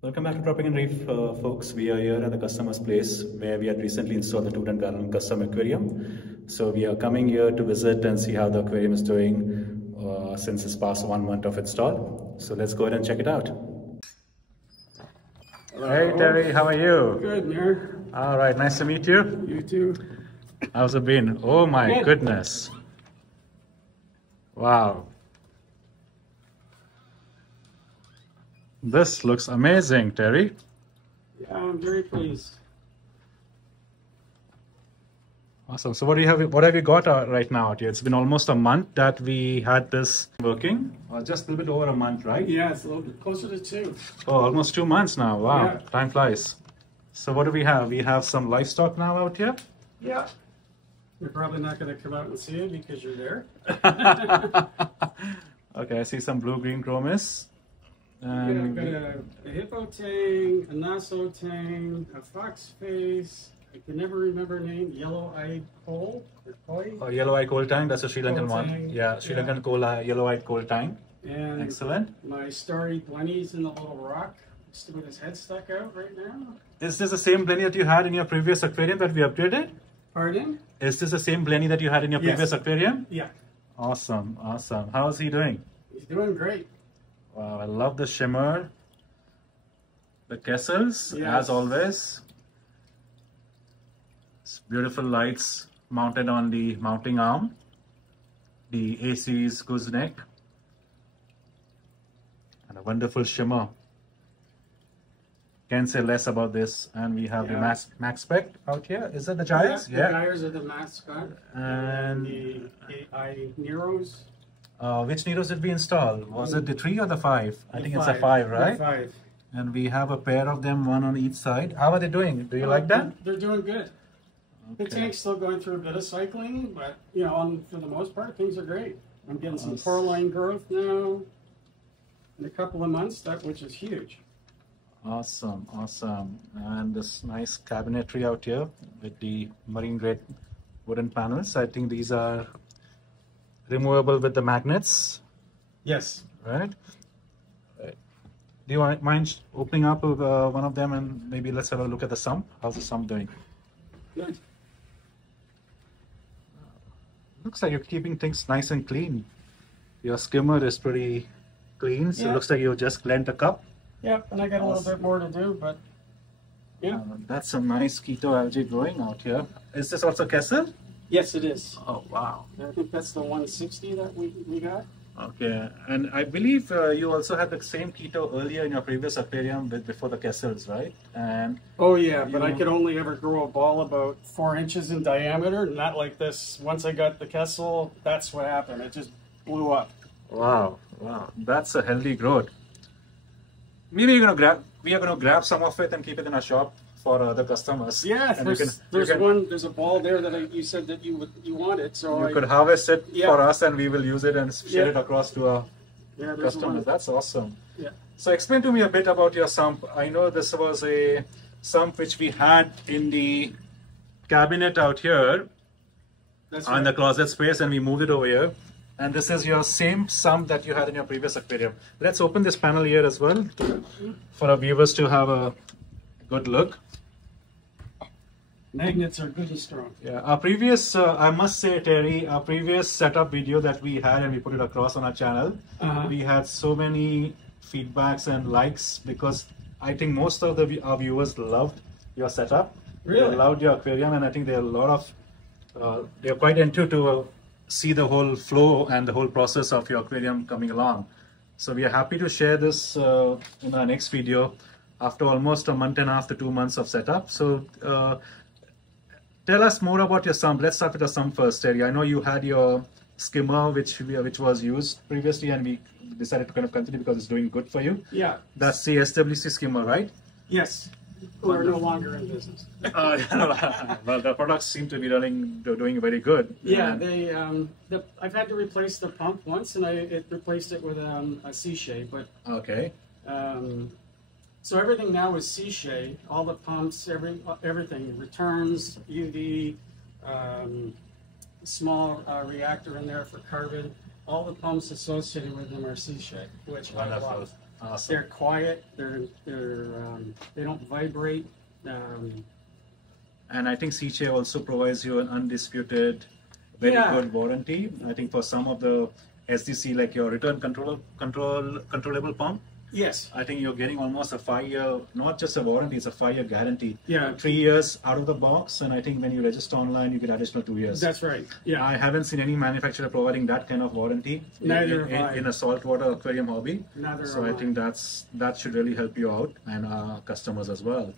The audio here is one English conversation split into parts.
Welcome back to Tropic N Reef, folks. We are here at the customer's place where we had recently installed the 200-gallon custom aquarium. So we are coming here to visit and see how the aquarium is doing since it's past 1 month of install. So let's go ahead and check it out. Hello. Hey Terry, how are you? Good, Mir. All right, nice to meet you. You too. How's it been? Oh my goodness. Wow. This looks amazing, Terry. Yeah, I'm very pleased. Awesome. So what have you got right now out here? It's been almost a month that we had this working. Just a little bit over a month, right? Yeah, it's a little bit closer to 2. Oh, almost 2 months now. Wow, yeah. Time flies. So what do we have? We have some livestock now out here? Yeah. You're probably not going to come out and see it because you're there. Okay, I see some blue-green chromis. And got a hippo tang, a naso tang, a fox face. I can never remember her name. Yellow-eyed coal. Oh, yellow-eyed coal tang. That's a Sri Lankan one. Tang. Yeah, Sri Lankan coal, yellow-eyed coal tang. And excellent. My starry blenny's in the little rock, just with his head stuck out right now. Is this the same blenny that you had in your previous aquarium that we upgraded? Pardon? Is this the same blenny that you had in your previous aquarium? Yeah. Awesome, awesome. How is he doing? He's doing great. Wow, I love the shimmer. The kessels, as always. It's beautiful lights mounted on the mounting arm. The A-series gooseneck. And a wonderful shimmer. Can't say less about this. And we have the Max Spec out here. Is that the Giants? Yeah, the Gyres are the mascot. And the AI Neros. Which Neros did we install? Was it the 3 or the 5? I think it's a 5, right? The 5. And we have a pair of them, one on each side. How are they doing? Do you like that? They're doing good. Okay. The tank's still going through a bit of cycling, but you know, for the most part, things are great. I'm getting some core-line growth now in a couple of months, which is huge. Awesome, awesome. And this nice cabinetry out here with the marine grade wooden panels. I think these are removable with the magnets. Yes. Right? Do you mind opening up one of them and maybe let's have a look at the sump? How's the sump doing? Good. Looks like you're keeping things nice and clean. Your skimmer is pretty clean, so it looks like you just cleaned a cup. Yep, and I got a little bit more to do, but yeah. That's some nice keto algae growing out here. Is this also Kessel? Yes, it is. Oh, wow. I think that's the 160 that we got. Okay, and I believe you also had the same keto earlier in your previous aquarium before the Kessels, right? And oh yeah, but I could only ever grow a ball about 4 inches in diameter, not like this. Once I got the Kessel, that's what happened. It just blew up. Wow, wow, that's a healthy growth. Maybe we are gonna grab some of it and keep it in our shop for other customers. Yeah, there's a ball there that you said that you wanted, so you could harvest it for us, and we will use it and share it across to our customers. That's awesome. Yeah. So explain to me a bit about your sump. I know this was a sump which we had in the cabinet out here in the closet space, and we moved it over here. And this is your same sump that you had in your previous aquarium. Let's open this panel here as well for our viewers to have a good look. Magnets are good and strong. Yeah, our previous, I must say, Terry, our previous setup video that we had and we put it across on our channel, we had so many feedbacks and likes because I think most of our viewers loved your setup. Really? They loved your aquarium, and I think there are a lot of, they're quite into to see the whole flow and the whole process of your aquarium coming along. So we are happy to share this in our next video after almost a month and a half to 2 months of setup. So tell us more about your sump. Let's start with the sump first, Terry. I know you had your skimmer which was used previously, and we decided to kind of continue because it's doing good for you. Yeah. That's the SWC skimmer, right? Yes. We're no longer in business. Well, the products seem to be doing very good. Yeah, I've had to replace the pump once, and I replaced it with a C-Shade. But okay. So everything now is C-Shade. All the pumps, everything, returns, UV, small reactor in there for carbon. All the pumps associated with them are C-Shade, which I love. Awesome. They're quiet. They don't vibrate. And I think CJ also provides you an undisputed, very good warranty. I think for some of the SDC, like your return controllable pump, Yes. I think you're getting almost a 5-year, not just a warranty, it's a 5-year guarantee. Yeah. 3 years out of the box, and I think when you register online, you get additional 2 years. That's right. Yeah. I haven't seen any manufacturer providing that kind of warranty Neither in a saltwater aquarium hobby. Neither So have I think that should really help you out and our customers as well.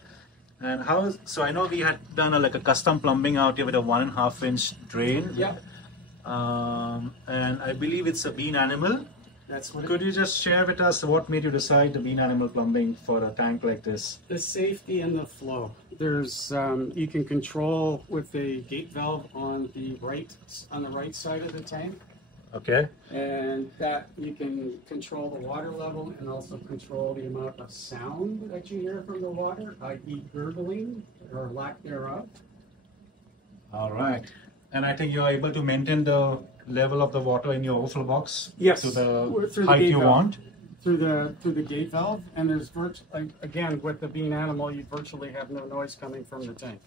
And so I know we had done like a custom plumbing out here with a 1.5 inch drain. Yeah. And I believe it's a bean animal. That's what. Could you just share with us what made you decide the bean animal plumbing for a tank like this? The safety and the flow. There's you can control with the gate valve on the right side of the tank, Okay. and that you can control the water level and also control the amount of sound that you hear from the water, i.e. gurgling or lack thereof. All right. And I think you're able to maintain the level of the water in your overflow box Yes, to the through the height gate you valve. want. Through the gate valve, and there's again with the bean animal, you virtually have no noise coming from the tank.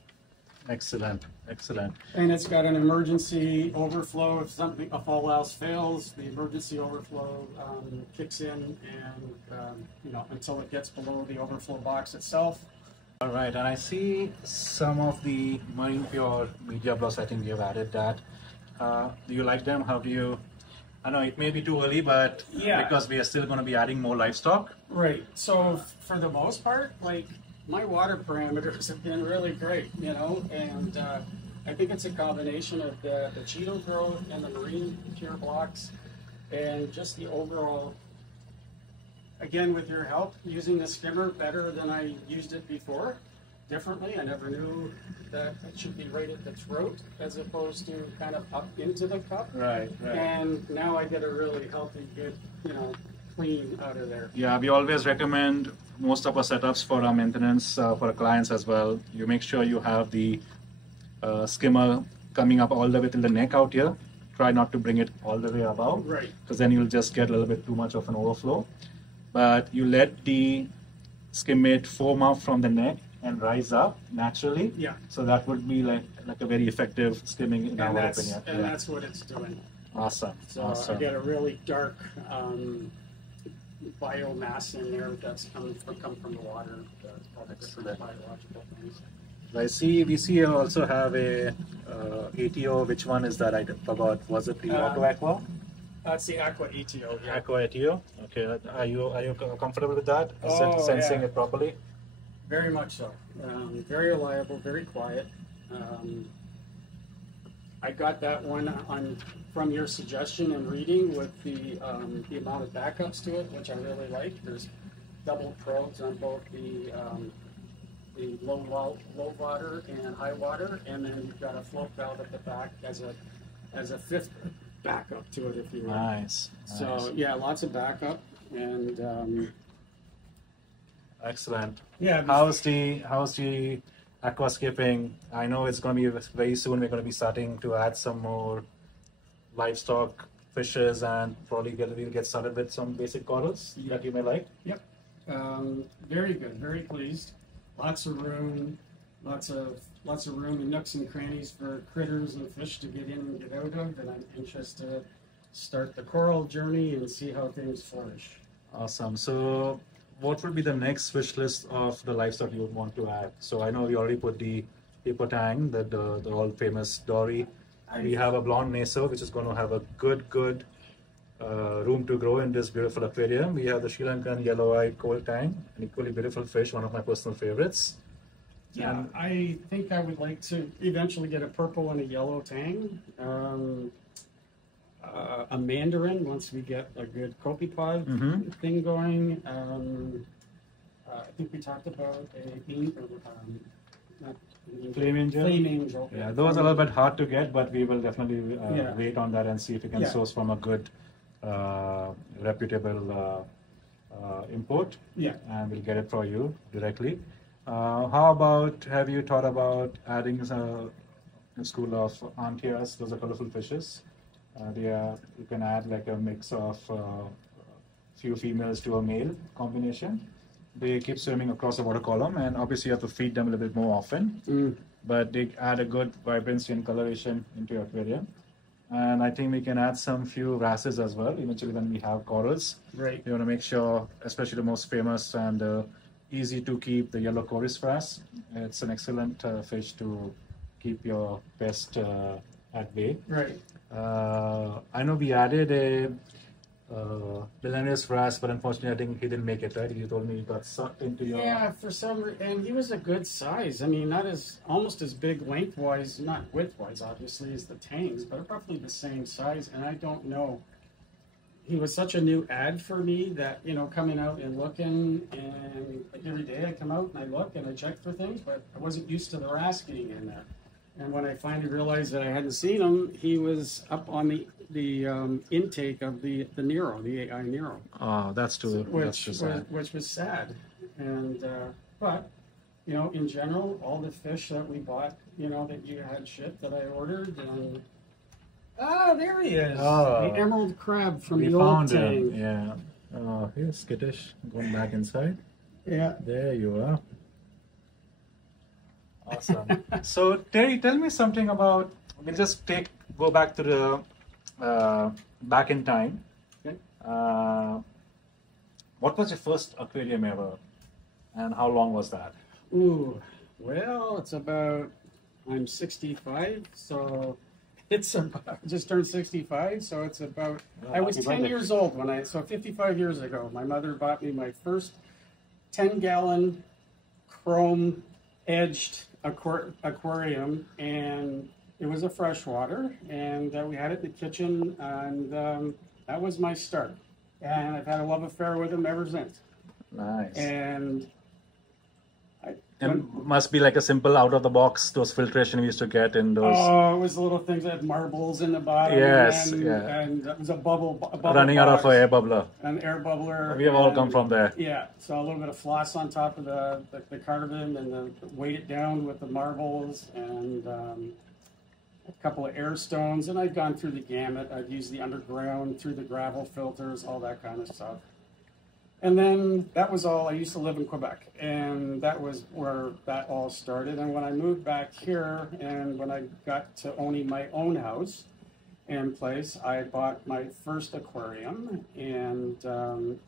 Excellent, excellent. And it's got an emergency overflow if all else fails. The emergency overflow kicks in, and until it gets below the overflow box itself. All right, and I see some of the Marine Pure media blocks. I think you've added that. Do you like them? How do you? I know it may be too early, but because we are still going to be adding more livestock. Right. So for the most part, like my water parameters have been really great, and I think it's a combination of the Cheeto growth and the Marine Pure blocks, and just the overall. Again, with your help, using the skimmer better than I used it before, differently. I never knew that it should be right at the throat as opposed to kind of up into the cup. Right, right. And now I get a really healthy, good, clean out of there. Yeah, we always recommend most of our setups for our maintenance for our clients as well. You make sure you have the skimmer coming up all the way till the neck out here. Try not to bring it all the way above, Right. because then you'll just get a little bit too much of an overflow. But you let the skimmate foam up from the neck and rise up naturally. Yeah. So that would be like a very effective skimming in our opinion. And that's what it's doing. Awesome. So awesome. I get a really dark biomass in there that's come from the water. All the different biological things. We see also have a ATO. Which one is that? I forgot. Was it the Aqua? That's the Aqua ATO. Yeah. Aqua ATO. Okay. Are you comfortable with that? Sensing it properly? Very much so. Very reliable, very quiet. I got that one from your suggestion and reading with the amount of backups to it, which I really like. There's double probes on both the low water and high water, and then you've got a float valve at the back as a fifth backup to it, if you will. Nice. So yeah, lots of backup and. Excellent. Yeah. How's the aquascaping? I know it's going to be very soon. We're going to be starting to add some more livestock fishes, and probably we'll get started with some basic corals that you may like. Yep. Very good. Very pleased. Lots of room. Lots of room and nooks and crannies for critters and fish to get in and get out of. And I'm anxious to start the coral journey and see how things flourish. Awesome. So, what would be the next wish list of the livestock you would want to add? So I know we already put the paper tang, the all famous dory. We have a blonde naso, which is going to have a good room to grow in this beautiful aquarium. We have the Sri Lankan yellow-eyed cold tang, an equally beautiful fish, one of my personal favorites. Yeah, And I think I would like to eventually get a purple and a yellow tang. A mandarin once we get a good copepod thing going. I think we talked about flame angel. Flame angel. Yeah, those are a little bit hard to get, but we will definitely wait on that and see if we can source from a good, reputable import. Yeah. And we'll get it for you directly. How about, have you thought about adding a school of antias? Those are colorful fishes. You can add like a mix of few females to a male combination. They keep swimming across the water column, and obviously you have to feed them a little bit more often. But they add a good vibrancy and coloration into your aquarium. And I think we can add some few wrasses as well eventually when we have corals. Right. You want to make sure, especially the most famous and easy to keep, the yellow chorus wrasse. It's an excellent fish to keep your pest at bay. Right. I know we added a Millennius wrasse, but unfortunately I think he didn't make it, right? You told me he got sucked into your... Yeah, for some reason, and he was a good size. I mean, not as, almost as big lengthwise, not widthwise, obviously, as the tangs, but roughly the same size. And I don't know. He was such a new ad for me that, you know, coming out and looking, and like every day I come out and I look and I check for things, but I wasn't used to the wrasse being in there. And when I finally realized that I hadn't seen him, he was up on the intake of the Nero, the AI Nero. Oh, that's too sad. Which was sad. And but you know, in general, all the fish that we bought, you know, that you had shipped that I ordered, and there he is, the emerald crab from the old tank. Yeah. Oh, here's skittish going back inside. Yeah. There you are. Awesome. So Terry, tell me something about. We'll just go back to the back in time. Okay. What was your first aquarium ever, and how long was that? Ooh, well, it's about. I'm 65, so it's about just turned 65, so it's about. I was 10 years old when so 55 years ago, my mother bought me my first 10-gallon chrome edged aquarium, and it was a freshwater, and we had it in the kitchen, and that was my start. And I've had a love affair with them ever since. Nice. And must be like a simple out of the box, those filtration we used to get in those. Oh, it was the little things that had marbles in the bottom. Yes, and it was a bubble running out of an air bubbler. An air bubbler. We have all come from there. Yeah, so a little bit of floss on top of the carbon, and weight it down with the marbles, and a couple of air stones. And I'd gone through the gamut. I'd used the underground, through the gravel filters, all that kind of stuff. And then that was all. I used to live in Quebec, and that was where that all started. And when I moved back here, and when I got to owning my own house and place, I bought my first aquarium, and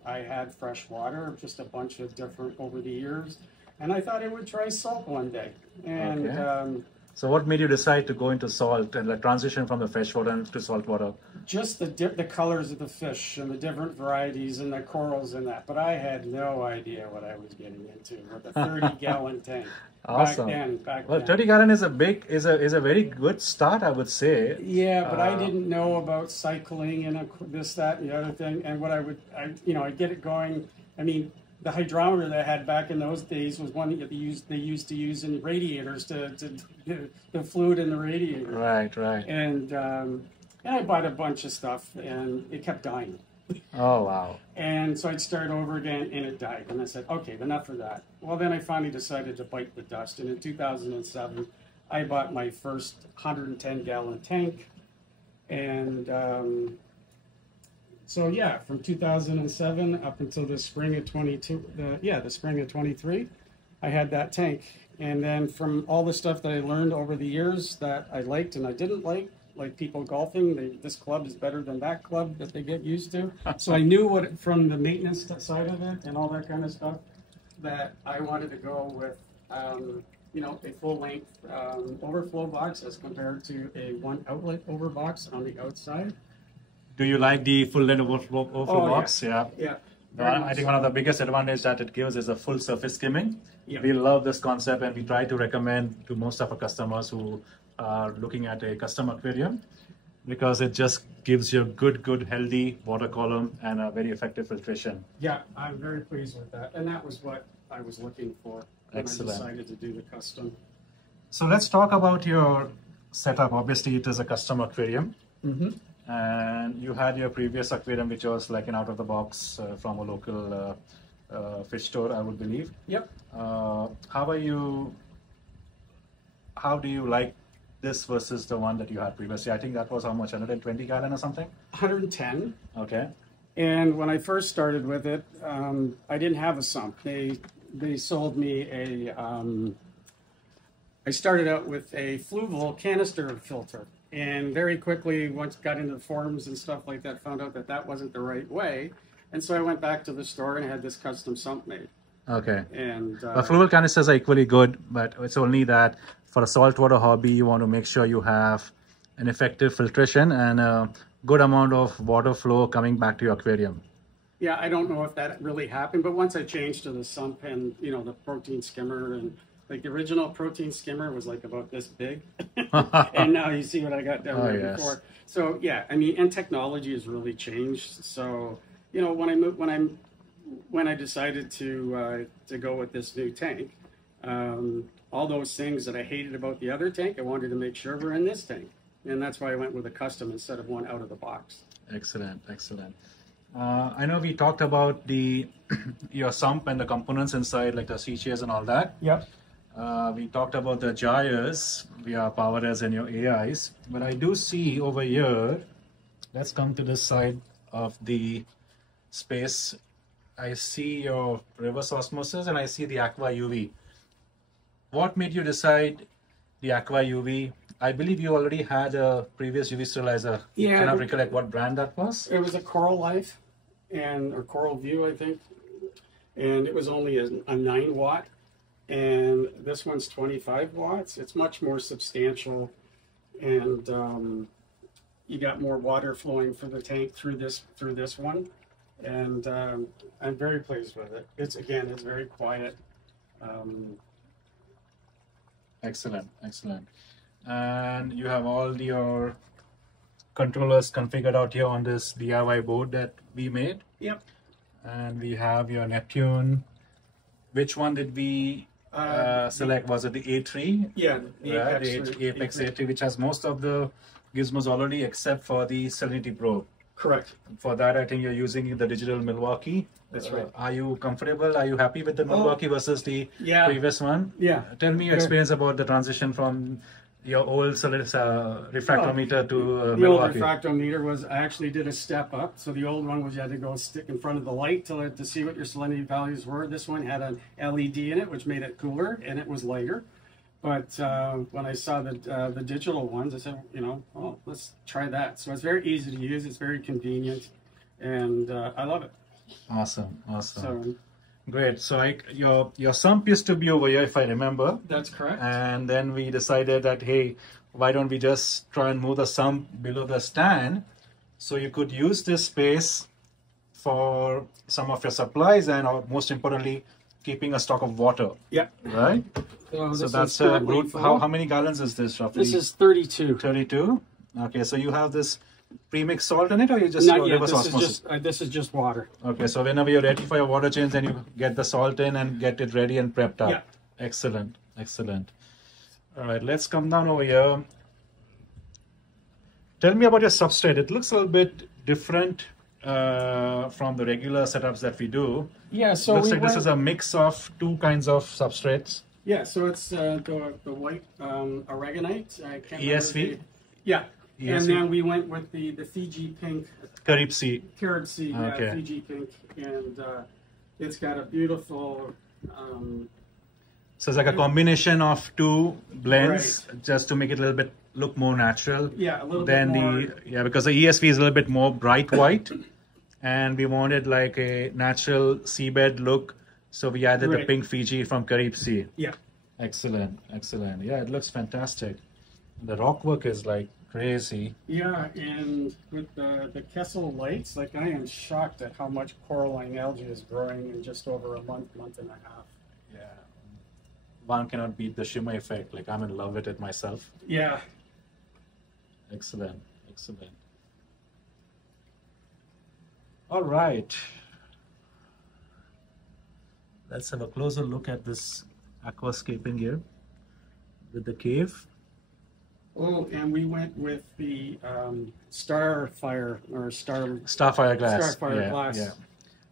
I had fresh water, just a bunch of different over the years. And I thought I would try salt one day. And okay. So what made you decide to go into salt and like transition from the freshwater to salt water? Just the colors of the fish and the different varieties and the corals and that. But I had no idea what I was getting into with a 30-gallon tank. Awesome. Back well, then. 30 gallon is a very good start, I would say. Yeah, but I didn't know about cycling and this, that, and the other thing. And what I'd get it going. I mean, the hydrometer that I had back in those days was one that they used to use in radiators to the fluid in the radiator. Right. And I bought a bunch of stuff, and it kept dying. Oh, wow. And so I'd start over again, and it died. And I said, okay, enough of that. Well, then I finally decided to bite the dust. And in 2007, I bought my first 110-gallon tank. And so, yeah, from 2007 up until the spring of 23, I had that tank. And then from all the stuff that I learned over the years that I liked and I didn't like people golfing, this club is better than that club that they get used to. So I knew from the maintenance side of it and all that kind of stuff, that I wanted to go with, a full-length overflow box as compared to a one outlet over box on the outside. Do you like the full length overflow box? Yeah. I think one of the biggest advantages that it gives is a full surface skimming. Yeah. We love this concept, and we try to recommend to most of our customers who are looking at a custom aquarium, because it just gives you a good, healthy water column and a very effective filtration. Yeah, I'm very pleased with that. And that was what I was looking for when Excellent. I decided to do the custom. So let's talk about your setup. Obviously, it is a custom aquarium. Mm-hmm. And you had your previous aquarium, which was like an out-of-the-box from a local fish store, I would believe. Yep. How do you like this versus the one that you had previously? I think that was how much, 120 gallon or something? 110. Okay. And when I first started with it, I didn't have a sump. They sold me a. I started out with a fluval canister filter, and very quickly, once got into the forums and stuff like that, found out that that wasn't the right way, and so I went back to the store and had this custom sump made. Okay. And the fluval canisters are equally good, but it's only that for a saltwater hobby, you want to make sure you have an effective filtration and a good amount of water flow coming back to your aquarium. Yeah, I don't know if that really happened, but once I changed to the sump and, you know, the protein skimmer, and like the original protein skimmer was like about this big, and now you see what I got down there before. So yeah, I mean, and technology has really changed. So, you know, when I decided to go with this new tank, all those things that I hated about the other tank, I wanted to make sure were in this tank, and that's why I went with a custom instead of one out of the box. Excellent, excellent. I know we talked about your sump and the components inside, like the sea chairs and all that. Yep. We talked about the gyres via PowerAs and your AIs, but I do see over here, let's come to this side of the space. I see your reverse osmosis and I see the Aqua UV. What made you decide the Aqua UV? I believe you already had a previous UV sterilizer. Yeah. Cannot recollect what brand that was. It was a Coral Life or Coral View, I think. And it was only a 9 watt. And this one's 25 watts. It's much more substantial. And you got more water flowing from the tank through this one. And I'm very pleased with it. It's very quiet. Excellent, excellent. And you have all your controllers configured out here on this DIY board that we made. Yep. And we have your Neptune. Which one did we select? Was it the A3? Yeah, the Apex A3, which has most of the gizmos already except for the Salinity Probe. Correct. For that, I think you're using the digital Milwaukee. That's right. Are you comfortable? Are you happy with the Milwaukee versus the previous one? Yeah. Tell me your experience about the transition from your old refractometer to Milwaukee. The old refractometer was, I actually did a step up. So the old one was you had to go stick in front of the light to see what your salinity values were. This one had an LED in it, which made it cooler, and it was lighter. But when I saw the digital ones, I said, you know, oh, let's try that. So it's very easy to use. It's very convenient, and I love it. Awesome, awesome. So, great. So your sump used to be over here, if I remember. That's correct. And then we decided that, hey, why don't we just try and move the sump below the stand so you could use this space for some of your supplies and most importantly, keeping a stock of water. Yep. Right? So that's a brute. How many gallons is this roughly? This is 32. 32? Okay, so you have this pre-mixed salt in it, or you just Not yet. reverse osmosis? This is just water. Okay, so whenever you're ready for your water change, then you get the salt in and get it ready and prepped up. Yeah. Excellent, excellent. All right, let's come down over here. Tell me about your substrate. It looks a little bit different from the regular setups that we do. Yeah, so looks like this is a mix of two kinds of substrates. Yeah, so it's the white aragonite. I can't ESV? Yeah. ESV. And then we went with the Fiji pink. Carib Sea. Carib Sea, Okay. yeah, Fiji pink. And it's got a beautiful... so it's like a combination of two blends, just to make it a little bit look more natural. Yeah, a little bit more. Because the ESV is a little bit more bright white. And we wanted like a natural seabed look. So we added the pink Fiji from Carib Sea. Yeah. Excellent, excellent. Yeah, it looks fantastic. The rock work is like crazy. Yeah, and with the Kessel lights, like I am shocked at how much coralline algae is growing in just over a month and a half. Yeah. One cannot beat the shimmer effect. Like I'm in love with it myself. Yeah. Excellent, excellent. All right. Let's have a closer look at this aquascaping here with the cave. Oh, and we went with the Starfire glass. Starfire glass. Yeah.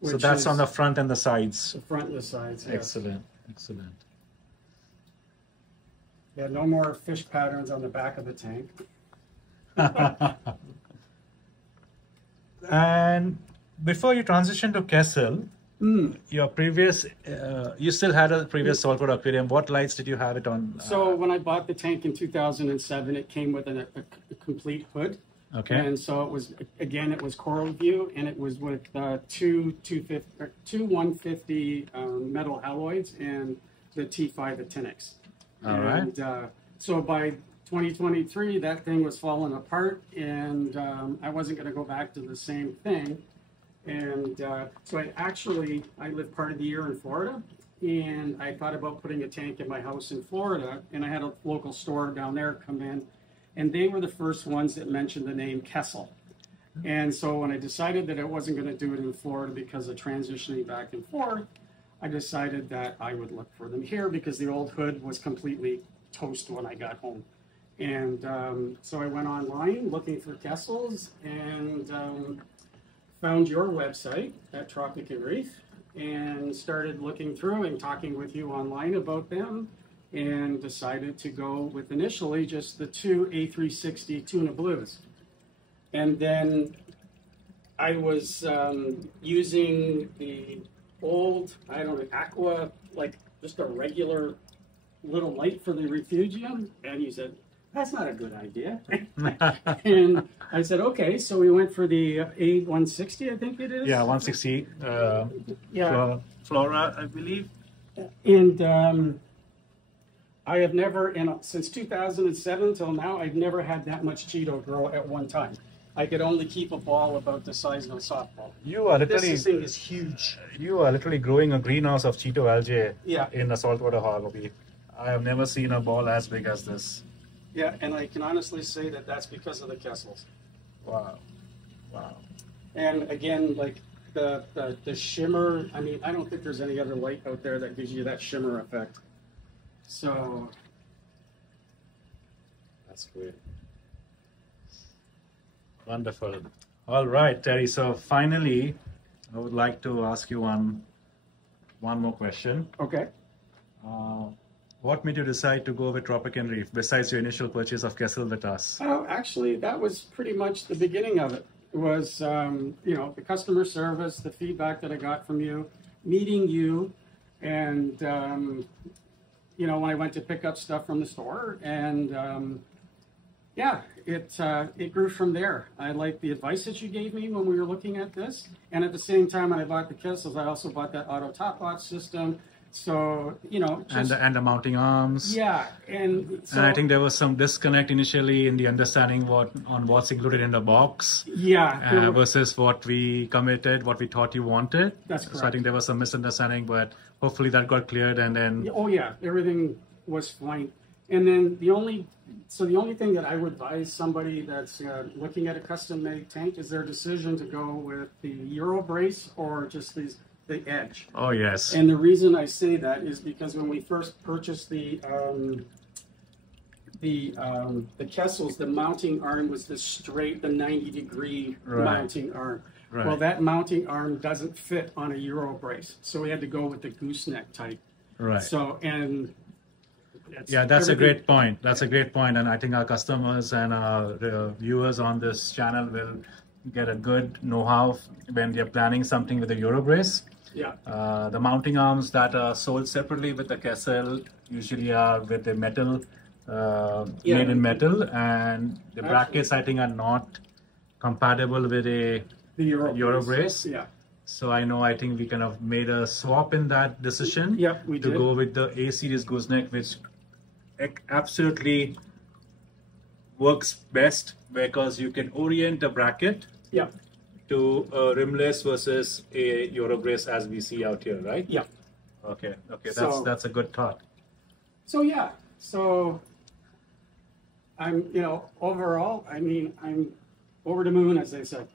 So that's on the front and the sides. The front and the sides. Yes. Excellent, excellent. Yeah, no more fish patterns on the back of the tank. And before you transitioned to Kessel, your previous, you still had a previous saltwater aquarium. What lights did you have it on? So when I bought the tank in 2007, it came with a complete hood. Okay. And so it was, again, it was Coral View, and it was with two 150 metal alloys and the T5 Actinics. All right. And so by 2023, that thing was falling apart, and I wasn't going to go back to the same thing. And so I lived part of the year in Florida, and I thought about putting a tank in my house in Florida, and I had a local store down there come in, and they were the first ones that mentioned the name Kessel. And so when I decided that I wasn't going to do it in Florida because of transitioning back and forth, I decided that I would look for them here because the old hood was completely toast when I got home. And so I went online looking for Kessels, and found your website at Tropic N Reef and started looking through and talking with you online about them, and decided to go with initially just the two A360 tuna blues. And then I was using the old, I don't know, aqua, like just a regular little light for the refugium, and you said, that's not a good idea. And I said, okay, so we went for the A160, I think it is. Yeah, 160 yeah. Flora, I believe. And I have never, since 2007 till now, I've never had that much Cheeto grow at one time. I could only keep a ball about the size of a softball. You are literally, this thing is huge. You are literally growing a greenhouse of Cheeto algae Yeah. in a saltwater hobby. I have never seen a ball as big as this. Yeah, and I can honestly say that that's because of the Kessels. Wow. Wow. And again, like the shimmer, I mean, I don't think there's any other light out there that gives you that shimmer effect. So That's great. Wonderful. All right, Terry. So finally, I would like to ask you one more question. okay. What made you decide to go with Tropic N Reef besides your initial purchase of Kessel with us? Oh, actually, that was pretty much the beginning of it. It was, you know, the customer service, the feedback that I got from you, meeting you, and, you know, when I went to pick up stuff from the store, and yeah, it grew from there. I liked the advice that you gave me when we were looking at this, and at the same time, when I bought the Kessels, I also bought that auto top-off system. So, you know, just, and the mounting arms. yeah, and so, And I think there was some disconnect initially in the understanding what's included in the box. yeah, Versus what we committed, what we thought you wanted. That's correct. So I think there was some misunderstanding, but hopefully that got cleared, and then oh yeah, everything was fine. And then the only thing that I would advise somebody that's looking at a custom-made tank is their decision to go with the Euro brace or just the edge. oh yes. And the reason I say that is because when we first purchased the Kessels, the mounting arm was the 90-degree Right. mounting arm. Right. Well, that mounting arm doesn't fit on a Euro brace, so we had to go with the gooseneck type. Right. So, and Yeah, that's a everything- great point. That's a great point, and I think our customers and our viewers on this channel will get a good know-how when they're planning something with a Euro brace. Yeah. The mounting arms that are sold separately with the Kessel usually are with a metal, made in metal, and the brackets I think are not compatible with a The Euro brace. Yeah. So I think we kind of made a swap in that decision. Yep, we to did. go with the A series gooseneck, which absolutely works best because you can orient the bracket Yeah. to a rimless versus a Euro brace as we see out here, right? Yeah. Okay. So- That's a good thought. So yeah. So I'm, you know, overall, I mean, I'm over the moon, as they say.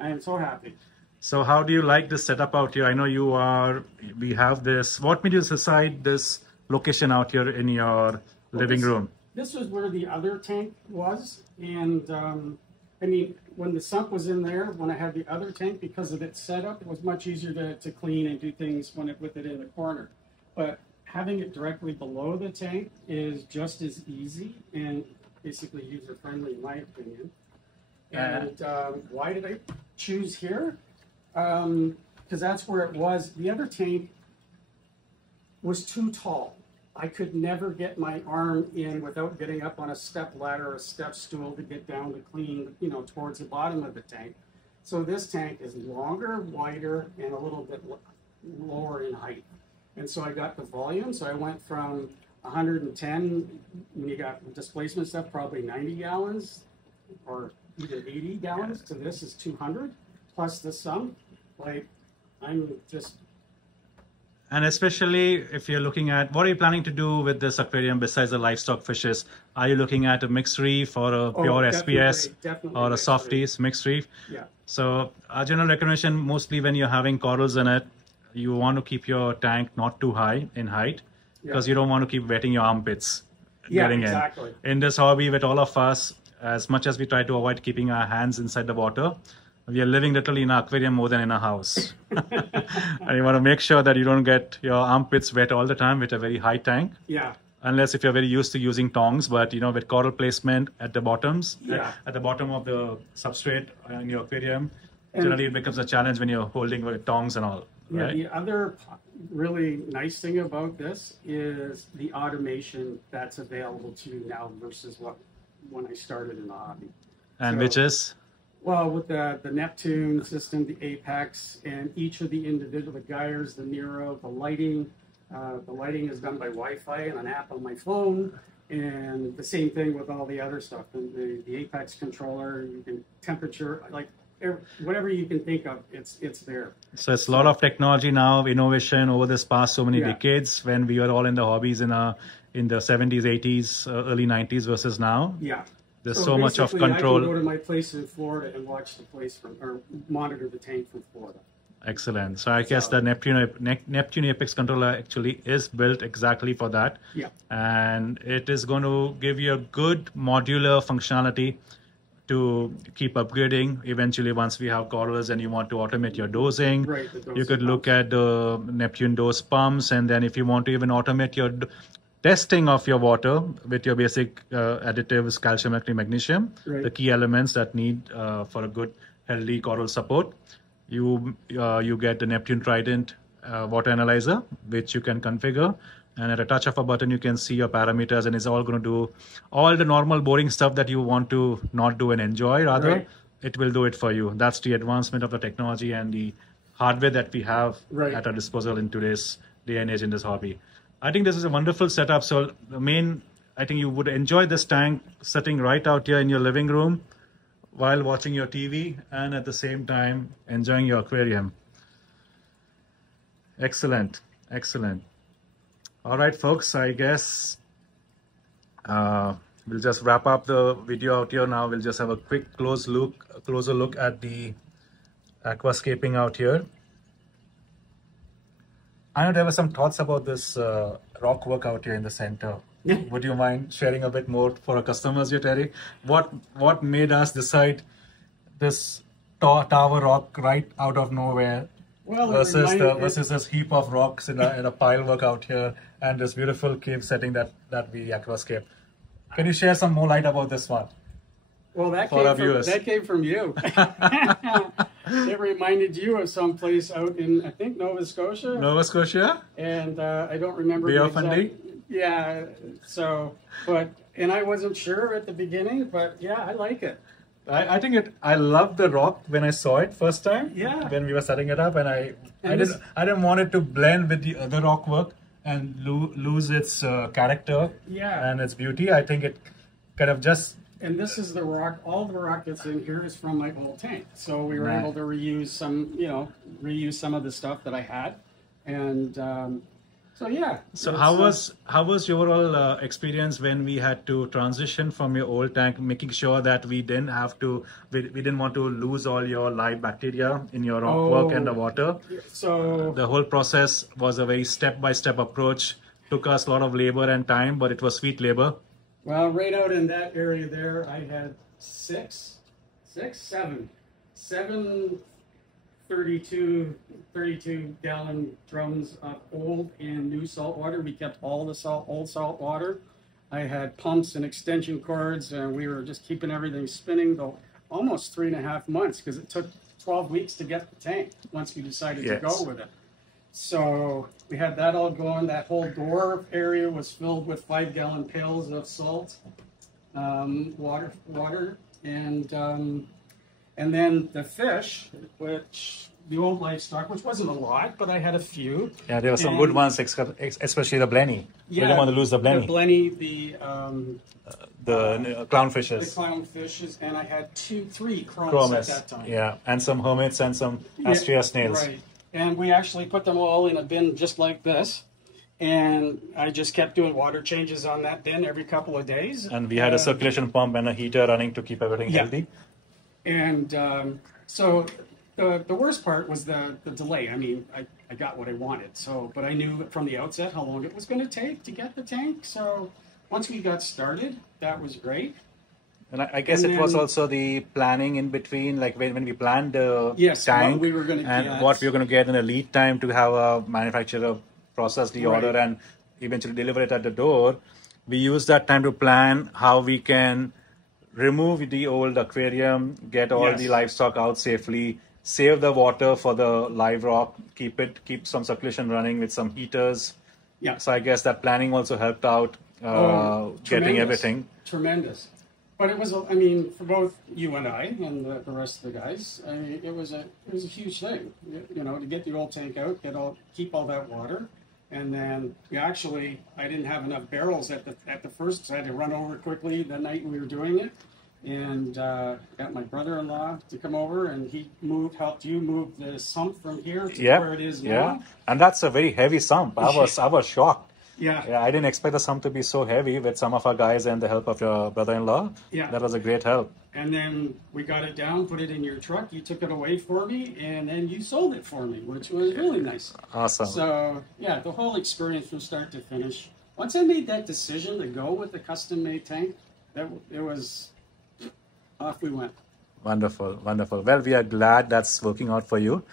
I am so happy. So how do you like this setup out here? I know we have this. What made you decide this location out here in your living room? This was where the other tank was, and I mean, when the sump was in there, when I had the other tank, because of its setup, it was much easier to clean and do things with it in the corner. But having it directly below the tank is just as easy and basically user-friendly, in my opinion. And why did I choose here? because that's where it was. The other tank was too tall. I could never get my arm in without getting up on a step ladder or a step stool to get down to clean, you know, towards the bottom of the tank. So this tank is longer, wider, and a little bit lower in height. And so I got the volume. So I went from 110, when you got displacement stuff, probably 90 gallons or even 80 gallons, to this is 200 plus the sum. Like, I'm just... And especially if you're looking at, what are you planning to do with this aquarium besides the livestock fishes? Are you looking at a mixed reef or a pure SPS or a softies mixed reef? Yeah. So our general recommendation, mostly when you're having corals in it, you want to keep your tank not too high in height, because you don't want to keep wetting your armpits getting exactly. in this hobby. With all of us, as much as we try to avoid keeping our hands inside the water, we are living literally in an aquarium more than in a house. And you want to make sure that you don't get your armpits wet all the time with a very high tank. Yeah. Unless if you're very used to using tongs, but you know, with coral placement at the bottoms, at the bottom of the substrate in your aquarium, generally it becomes a challenge when you're holding with tongs and all. Yeah, right? the other really nice thing about this is the automation that's available to you now versus when I started in the hobby. And so, which is? Well, with the Neptune system, the Apex, and each of the individual, the gyres, the Nero, the lighting is done by Wi-Fi and an app on my phone, and the same thing with all the other stuff. The Apex controller, you can temperature, like whatever you can think of, it's there. So it's a lot of technology now, innovation over this past so many decades, when we were all in the hobbies in the 70s, 80s, early 90s versus now. Yeah. There's so much of control. I can go to my place in Florida and watch the place or monitor the tank from Florida. Excellent. So I guess the Neptune Apex controller actually is built exactly for that. Yeah. And it is going to give you a good modular functionality to keep upgrading. Eventually, once we have corals and you want to automate your dosing, you could look at the Neptune dose pumps. And then if you want to even automate your testing of your water with your basic additives, calcium, magnesium, the key elements that need for a good, healthy coral support, you get the Neptune Trident water analyzer, which you can configure. And at a touch of a button, you can see your parameters, and it's all going to do all the normal boring stuff that you want to not do and enjoy. Rather, it will do it for you. That's the advancement of the technology and the hardware that we have at our disposal in today's day and age in this hobby. I think this is a wonderful setup. So I think you would enjoy this tank sitting right out here in your living room while watching your TV and at the same time enjoying your aquarium. Excellent, excellent. All right, folks, I guess we'll just wrap up the video out here now. We'll just have a quick closer look at the aquascaping out here. I know there were some thoughts about this rock work out here in the center. Would you mind sharing a bit more for our customers here, Terry? What made us decide this tower rock right out of nowhere versus this heap of rocks in a pile work out here and this beautiful cave setting that we aquascape? Can you share some more light about this one? Well, that came from you. It reminded you of someplace out in, I think, Nova Scotia. Nova Scotia? And I don't remember. Bay of Fundy? Yeah. So, and I wasn't sure at the beginning, but yeah, I like it. I loved the rock when I saw it first time. Yeah. When we were setting it up, and I didn't want it to blend with the other rock work and lose its character and its beauty. I think it kind of just... And this is the rock, all the rock that's in here is from my old tank. So we were able to reuse some of the stuff that I had. And so, yeah. So how was your overall experience when we had to transition from your old tank, making sure that we didn't want to lose all your live bacteria in your rock work and the water? So the whole process was a very step-by-step approach. Took us a lot of labor and time, but it was sweet labor. Well, right out in that area there, I had seven 32 gallon drums of old and new salt water. We kept all the old salt water. I had pumps and extension cords, and we were just keeping everything spinning almost 3.5 months, because it took 12 weeks to get the tank once we decided to Yes. go with it. So we had that all going. That whole door area was filled with 5-gallon pails of salt, water, and then the fish, which the old livestock, which wasn't a lot, but I had a few. Yeah, there were some good ones, especially the blenny. Yeah, we don't want to lose the blenny. The blenny, The clownfishes. the clownfishes, and I had 3 chromis Chromis. at that time. Yeah, and some hermits and some astrea snails. Right. And we actually put them all in a bin just like this. And I just kept doing water changes on that bin every couple of days. And we had a circulation pump and a heater running to keep everything healthy. And so the worst part was the delay. I mean, I got what I wanted. So, but I knew from the outset how long it was going to take to get the tank. So once we got started, that was great. And I guess it was also the planning in between, like when we planned the tank what we were going to and what we were going to get in a lead time to have a manufacturer process the order and eventually deliver it at the door. We used that time to plan how we can remove the old aquarium, get all the livestock out safely, save the water for the live rock, keep some circulation running with some heaters. Yeah. So I guess that planning also helped out getting everything. Tremendous. But it was, I mean, for both you and I and the rest of the guys, I mean, it was a huge thing, you know, to get the old tank out, keep all that water, and then I didn't have enough barrels at the first, so I had to run over quickly the night we were doing it, and got my brother-in-law to come over, and he helped you move the sump from here to where it is now. Yeah, and that's a very heavy sump. I was shocked. Yeah, I didn't expect the sump to be so heavy with some of our guys and the help of your brother-in-law. Yeah. That was a great help. And then we got it down, put it in your truck, you took it away for me, and then you sold it for me, which was really nice. Awesome. So, yeah, the whole experience from start to finish. Once I made that decision to go with the custom-made tank, it was, off we went. Wonderful, wonderful. Well, we are glad that's working out for you.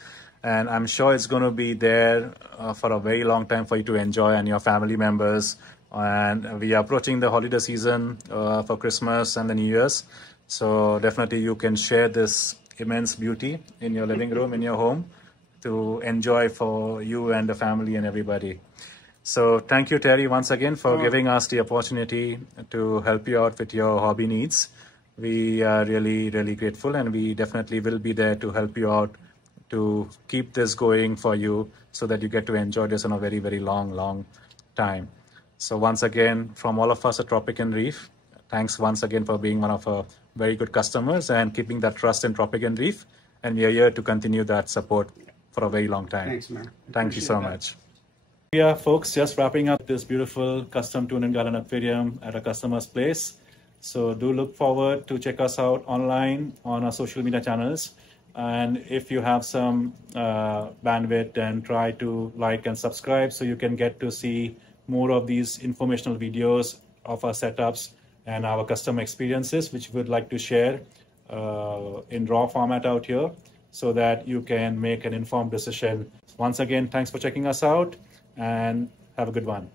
And I'm sure it's going to be there for a very long time for you to enjoy and your family members. And we are approaching the holiday season for Christmas and the New Year's. So definitely you can share this immense beauty in your living room, in your home, to enjoy for you and the family and everybody. So thank you, Terry, once again for giving us the opportunity to help you out with your hobby needs. We are really, really grateful, and we definitely will be there to help you out to keep this going for you so that you get to enjoy this in a very, very long time. So once again, from all of us at Tropic N Reef, thanks once again for being one of our very good customers and keeping that trust in Tropic N Reef. And we are here to continue that support for a very long time. Thanks, man. Thank you so much. Yeah, folks, just wrapping up this beautiful custom 200-gallon aquarium at a customer's place. So do look forward to check us out online on our social media channels. And if you have some bandwidth, then try to like and subscribe so you can get to see more of these informational videos of our setups and our customer experiences, which we would like to share in raw format out here so that you can make an informed decision. Once again, thanks for checking us out and have a good one.